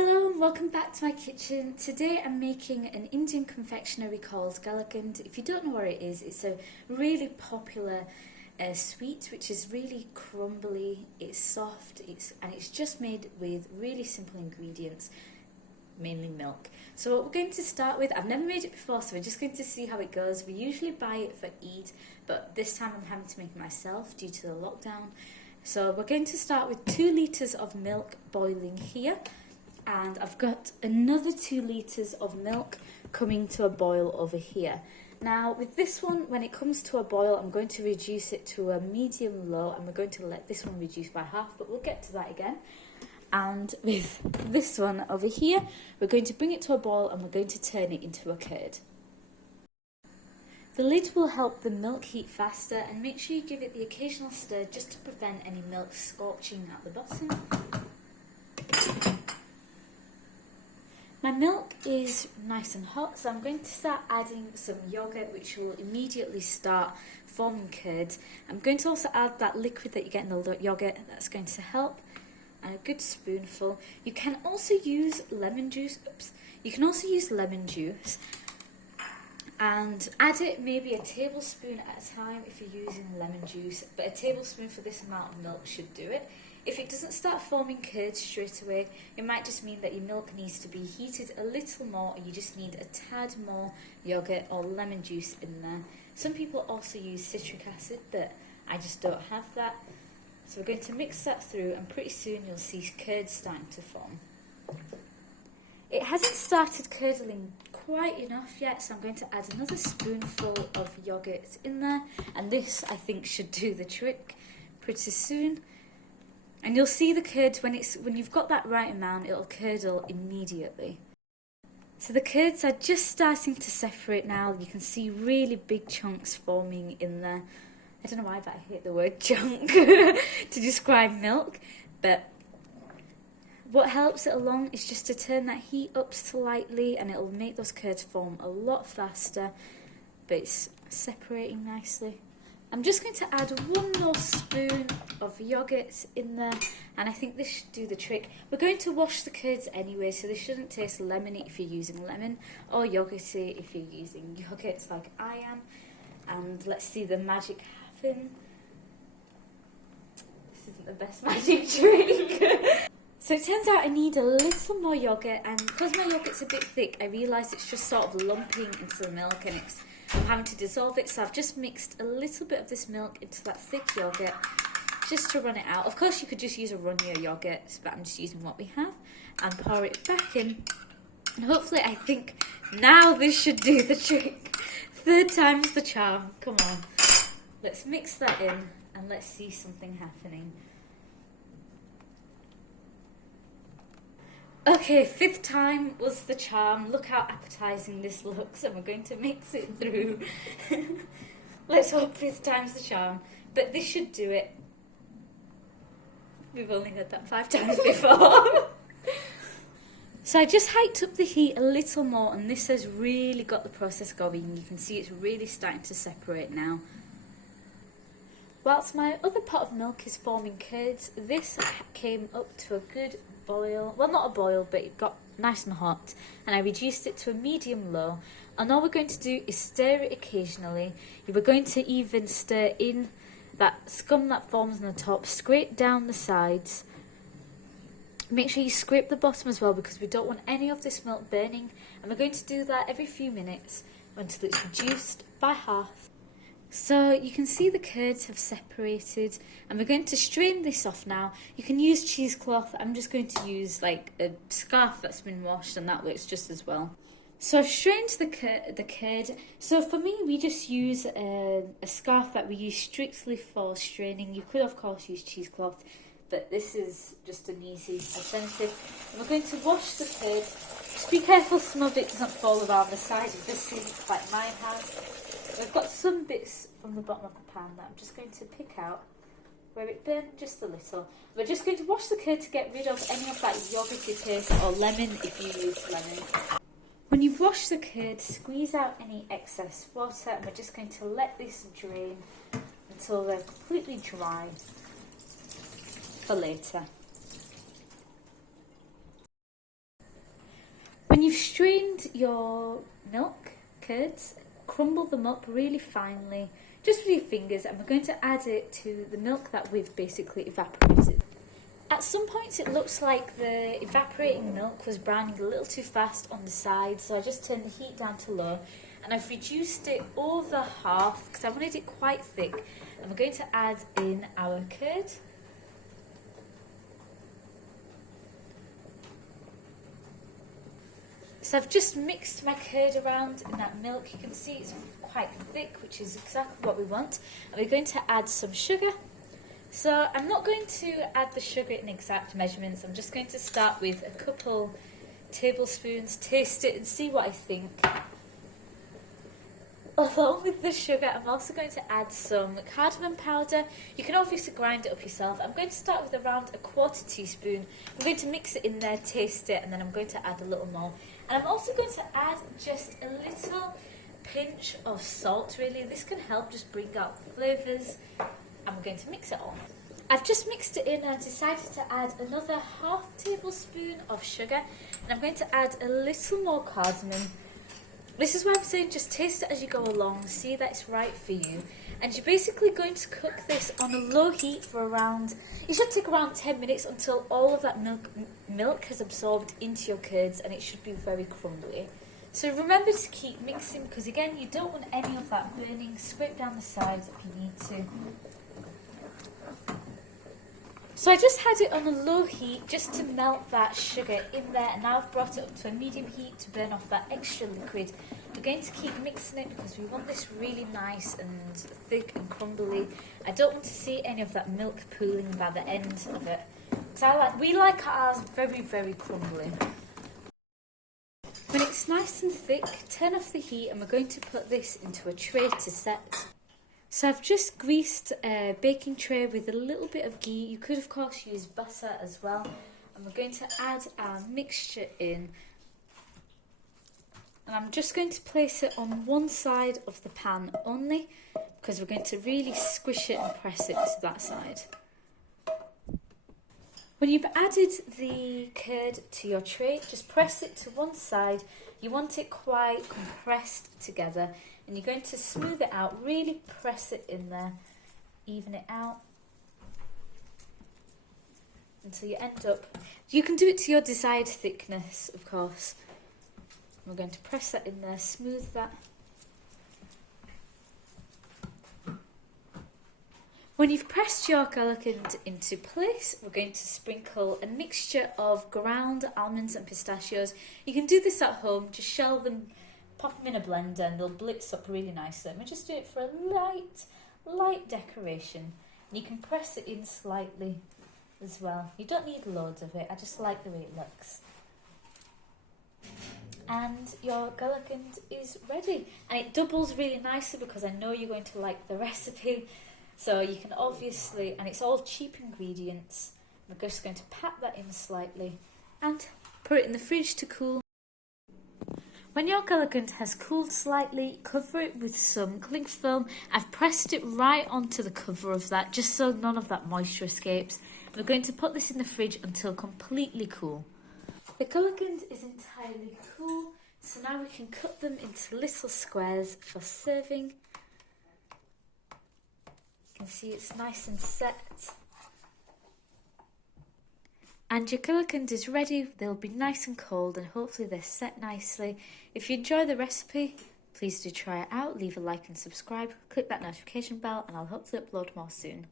Hello and welcome back to my kitchen. Today I'm making an Indian confectionery called Kalakand. If you don't know what it is, it's a really popular sweet which is really crumbly, it's soft, and it's just made with really simple ingredients, mainly milk. So what we're going to start with, I've never made it before, so we're just going to see how it goes. We usually buy it for Eid, but this time I'm having to make it myself due to the lockdown. So we're going to start with 2 litres of milk boiling here. And I've got another 2 litres of milk coming to a boil over here. Now with this one, when it comes to a boil, I'm going to reduce it to a medium low, and we're going to let this one reduce by half, but we'll get to that again. And with this one over here, we're going to bring it to a boil and we're going to turn it into a curd. The lid will help the milk heat faster, and make sure you give it the occasional stir just to prevent any milk scorching at the bottom. My milk is nice and hot, so I'm going to start adding some yogurt, which will immediately start forming curds. I'm going to also add that liquid that you get in the yogurt, that's going to help, and a good spoonful. You can also use lemon juice, and add it maybe a tablespoon at a time if you're using lemon juice, but a tablespoon for this amount of milk should do it. If it doesn't start forming curds straight away, it might just mean that your milk needs to be heated a little more, or you just need a tad more yogurt or lemon juice in there. Some people also use citric acid, but I just don't have that. So we're going to mix that through, and pretty soon you'll see curds starting to form. It hasn't started curdling quite enough yet, so I'm going to add another spoonful of yogurt in there, and this I think should do the trick pretty soon. And you'll see the curds, when you've got that right amount, it'll curdle immediately. So the curds are just starting to separate now. You can see really big chunks forming in there. I don't know why, but I hate the word chunk to describe milk. But what helps it along is just to turn that heat up slightly, and it'll make those curds form a lot faster. But it's separating nicely. I'm just going to add 1 more spoon of yogurt in there, and I think this should do the trick. We're going to wash the curds anyway, so this shouldn't taste lemony if you're using lemon, or yogurty if you're using yogurt like I am. And let's see the magic happen. This isn't the best magic trick. So it turns out I need a little more yogurt, and because my yogurt's a bit thick, I realised it's just sort of lumping into the milk, and I'm having to dissolve it, so I've just mixed a little bit of this milk into that thick yogurt just to run it out. Of course you could just use a runnier yogurt, but I'm just using what we have, and pour it back in, and hopefully I think now this should do the trick. 3rd time's the charm. Come on, let's mix that in and let's see something happening. Okay, 5th time was the charm. Look how appetizing this looks, and we're going to mix it through. Let's hope 5th time's the charm, but this should do it. We've only heard that 5 times before. So I just hiked up the heat a little more, and this has really got the process going. You can see it's really starting to separate now. Whilst my other pot of milk is forming curds, this came up to a good boil. Well, not a boil, but it got nice and hot, and I reduced it to a medium low. And all we're going to do is stir it occasionally. We're going to even stir in that scum that forms on the top, scrape down the sides. Make sure you scrape the bottom as well, because we don't want any of this milk burning. And we're going to do that every few minutes until it's reduced by half. So you can see the curds have separated, and we're going to strain this off now. You can use cheesecloth. I'm just going to use like a scarf that's been washed, and that works just as well. So I've strained the curd. So for me, we just use a scarf that we use strictly for straining. You could of course use cheesecloth, but this is just an easy alternative. And we're going to wash the curd. Just be careful some of it doesn't fall around the side of the sink like mine has. We've got some bits from the bottom of the pan that I'm just going to pick out where it burned just a little. We're just going to wash the curd to get rid of any of that yogurty taste, or lemon if you use lemon. When you've washed the curd, squeeze out any excess water, and we're just going to let this drain until they're completely dry for later. When you've strained your milk curds, crumble them up really finely, just with your fingers, and we're going to add it to the milk that we've basically evaporated. At some points it looks like the evaporating milk was browning a little too fast on the side, so I just turned the heat down to low and I've reduced it over half because I wanted it quite thick, and we're going to add in our curd. So I've just mixed my curd around in that milk. You can see it's quite thick, which is exactly what we want. And we're going to add some sugar. So I'm not going to add the sugar in exact measurements. I'm just going to start with a couple tablespoons, taste it and see what I think. Along with the sugar, I'm also going to add some cardamom powder. You can obviously grind it up yourself. I'm going to start with around a 1/4 teaspoon. I'm going to mix it in there, taste it, and then I'm going to add a little more. And I'm also going to add just a little pinch of salt, really. This can help just bring out the flavours. And we're going to mix it all. I've just mixed it in and I've decided to add another 1/2 tablespoon of sugar. And I'm going to add a little more cardamom. This is why I'm saying just taste it as you go along, see that it's right for you. And you're basically going to cook this on a low heat for around, it should take around 10 minutes until all of that milk has absorbed into your curds, and it should be very crumbly. So remember to keep mixing, because again, you don't want any of that burning. Scrape down the sides if you need to. So I just had it on a low heat just to melt that sugar in there, and now I've brought it up to a medium heat to burn off that extra liquid. We're going to keep mixing it because we want this really nice and thick and crumbly. I don't want to see any of that milk pooling by the end of it. So we like ours very, very crumbly. When it's nice and thick, turn off the heat and we're going to put this into a tray to set. So I've just greased a baking tray with a little bit of ghee. You could of course use butter as well. And we're going to add our mixture in. And I'm just going to place it on one side of the pan only, because we're going to really squish it and press it to that side. When you've added the curd to your tray, just press it to one side. You want it quite compressed together. And you're going to smooth it out, really press it in there, even it out until you end up. You can do it to your desired thickness, of course. We're going to press that in there, smooth that. When you've pressed your Kalakand into place, we're going to sprinkle a mixture of ground almonds and pistachios. You can do this at home, just shell them, pop them in a blender and they'll blitz up really nicely. And we just do it for a light decoration. And you can press it in slightly as well. You don't need loads of it, I just like the way it looks. And your Kalakand is ready. And it doubles really nicely because I know you're going to like the recipe. So you can obviously, and it's all cheap ingredients. We're just going to pat that in slightly and put it in the fridge to cool. When your Kalakand has cooled slightly, cover it with some cling film. I've pressed it right onto the cover of that, just so none of that moisture escapes. We're going to put this in the fridge until completely cool. The Kalakand is entirely cool, so now we can cut them into little squares for serving. You can see it's nice and set. And your Kalakand is ready. They'll be nice and cold and hopefully they're set nicely. If you enjoy the recipe, please do try it out. Leave a like and subscribe. Click that notification bell and I'll hopefully upload more soon.